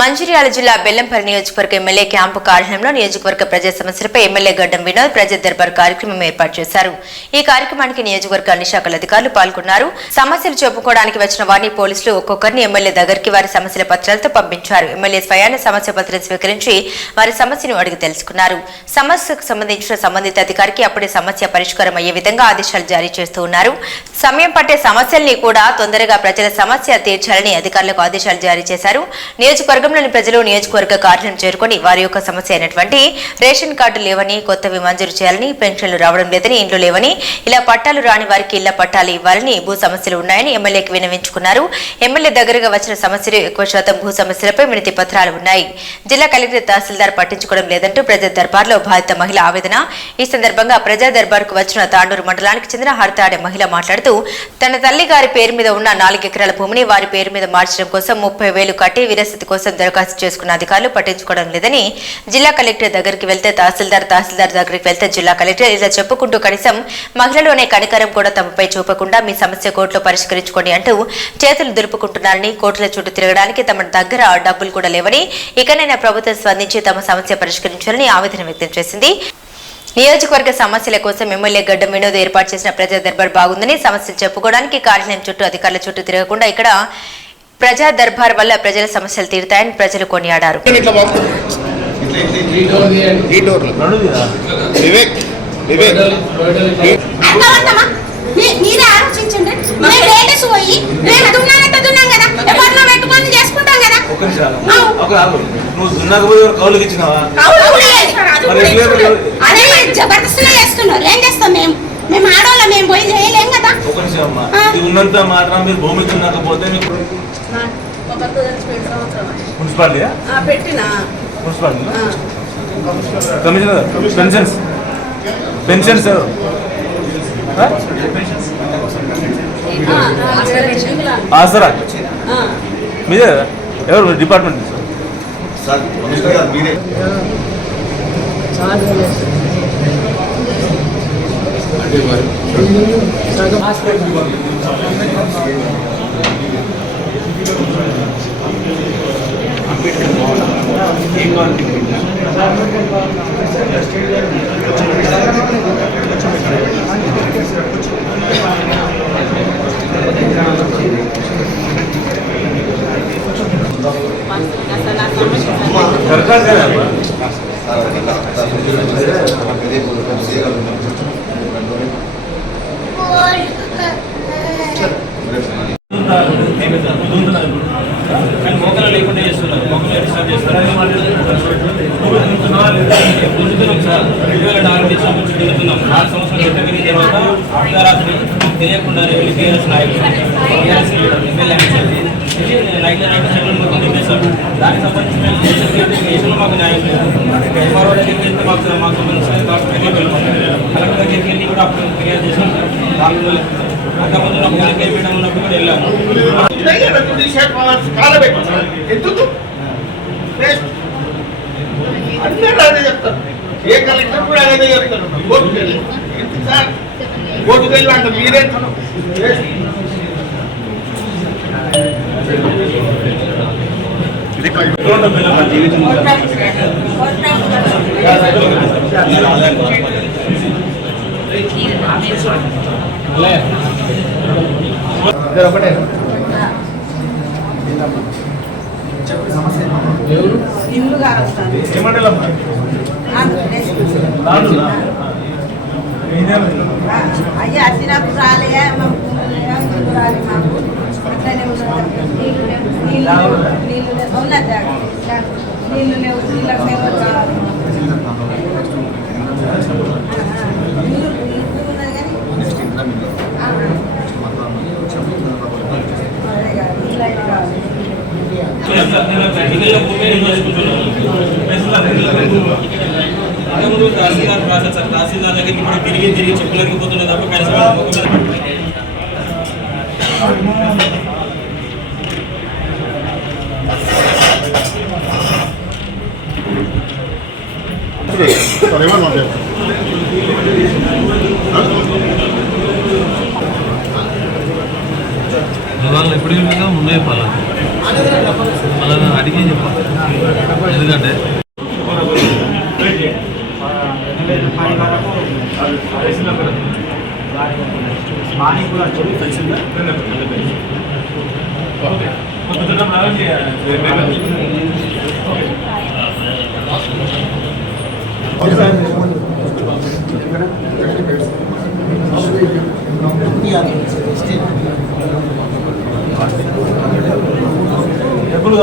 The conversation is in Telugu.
మంచిర్యాల జిల్లా బెల్లంపల్లి నియోజకవర్గ ఎమ్మెల్యే క్యాంపు కార్యాలయంలో నియోజకవర్గ ప్రజా సమస్యలపై ఎమ్మెల్యే గడ్డం వినోద్ ప్రజా దర్బార్ కార్యక్రమం ఏర్పాటు చేశారు. ఈ కార్యక్రమానికి నియోజకవర్గ అన్ని శాఖల అధికారులు పాల్గొన్నారు. సమస్యలు చెప్పుకోవడానికి వచ్చిన వారిని పోలీసులు ఒక్కొక్కరిని ఎమ్మెల్యే దగ్గరికి వారి సమస్యల పత్రాలతో పంపించారు. ఎమ్మెల్యే స్వయాన సమస్య పత్రం స్వీకరించి వారి సమస్యను అడిగి తెలుసుకున్నారు. సమస్యకు సంబంధించిన సంబంధిత అధికారికి అప్పుడే సమస్య పరిష్కారం అయ్యే విధంగా ఆదేశాలు జారీ చేస్తూ ఉన్నారు. సమయం పట్టే సమస్యల్ని కూడా తొందరగా ప్రజల సమస్య తీర్చాలని అధికారులకు ఆదేశాలు జారీ చేశారు. నియోజకవర్గంలోని ప్రజలు నియోజకవర్గ కార్యాలయం చేరుకుని వారి యొక్క సమస్య అయినటువంటి రేషన్ కార్డు లేవని, కొత్తవి మంజూరు చేయాలని, పెన్షన్లు రావడం లేదని, ఇండ్లు లేవని, ఇలా పట్టాలు రాని వారికి ఇళ్ల పట్టాలు ఇవ్వాలని, భూ సమస్యలు ఉన్నాయని ఎమ్మెల్యేకి విన్నవించుకున్నారు. ఎమ్మెల్యే దగ్గరగా వచ్చిన సమస్యలు ఎక్కువ శాతం భూ సమస్యలపై వినతి పత్రాలు ఉన్నాయి. జిల్లా కలెక్టర్ తహసీల్దార్ పట్టించుకోవడం లేదంటూ ప్రజా దర్బార్లో బాధిత మహిళ ఆవేదన. ఈ సందర్భంగా ప్రజా దర్బార్కు వచ్చిన తాండూరు మండలానికి చెందిన హర్తాడే మహిళ మాట్లాడుతూ తన తల్లి గారి పేరు మీద ఉన్న 4 ఎకరాల భూమిని వారి పేరు మీద మార్చడం కోసం 30,000 కట్టి విరసతి కోసం దరఖాస్తు చేసుకున్న అధికారులు పట్టించుకోవడం లేదని, జిల్లా కలెక్టర్ దగ్గరికి వెళ్తే తహసీల్దార్ దగ్గరికి వెళ్తే జిల్లా కలెక్టర్ ఇలా చెప్పుకుంటూ కనీసం మహిళలోనే కనికరం కూడా తమపై చూపకుండా మీ సమస్య కోర్టులో పరిష్కరించుకోండి అంటూ చేతులు దులుపుకుంటున్నారని, కోర్టుల చుట్టూ తిరగడానికి తమ దగ్గర డబ్బులు కూడా లేవని, ఇకనైనా ప్రభుత్వం స్పందించి తమ సమస్య పరిష్కరించాలని ఆవేదన వ్యక్తం చేసింది. నియోజకవర్గ సమస్యల కోసం ఎమ్మెల్యే గడ్డం వినోద్ ఏర్పాటు చేసిన ప్రజా దర్బార్ బాగుందని, సమస్యలు చెప్పుకోవడానికి కార్యాలయం చుట్టూ అధికారుల చుట్టూ తిరగకుండా ఇక్కడ ప్రజా దర్బార్ వల్ల ప్రజల సమస్యలు తీరుతాయని ప్రజలు కొనియాడారు. మేము ఆడవాళ్ళ మేము పోయి చేయలేం కదా. ఉన్నంత మాత్రం మీరు భూమి దున్నకపోతే మున్సిపాలిటీ పెట్టినా మున్సిపాలిటీ కమిషనర్ పెన్షన్స్ ఆసరా మీదే ఎవరు డిపార్ట్మెంట్ మీరే మోకలు లేకుండా చేస్తున్నారు. మోకలు డిస్టర్బ్ చేస్తున్నారు. 2004 తిరుగుతున్నాం. 4 సంవత్సరాలు ఎట్టగిన తర్వాత అర్ధరాత్రి తెలియకుండా టీఆర్ఎస్ నాయకులు టీఆర్ఎస్ ఎమ్మెల్యే నైట్ సెటిల్ మొత్తం చెప్పేశారు. దానికి సంబంధించిన కేసులో మాకు న్యాయం లేదు. ఎంఆర్ఓ దగ్గరికి వెళ్తే మాకు సంబంధించిన కలెక్టర్ దగ్గరికి వెళ్ళి కూడా అప్పుడు ఫిర్యాదు చేశాం. అంతకుముందు నాకు పోలిక వేయడం ఉన్నప్పుడు కూడా వెళ్ళాము. చెప్తారు ఏ కలెక్టర్ కూడా అదే చెప్తారు. కోర్టుకు వెళ్ళి అంటే మీరే ఒకటే ఇల్లు కావస్తాను అయ్యా అచ్చినప్పుడు రాలే రాలి మాకు అట్లనే నీళ్ళు ఉన్నది నీళ్ళు లేవు నీళ్ళకి సేవ కావాలి తహసీల్దార్ దగ్గరికి ఇప్పుడు తిరిగి చెప్పలేకపోతున్నా తప్ప కనీసం వాళ్ళు ఎప్పుడు ముందే చెప్పాలి. అలా అడిగి చెప్పాలి. ఎందుకంటే ఎప్పుడు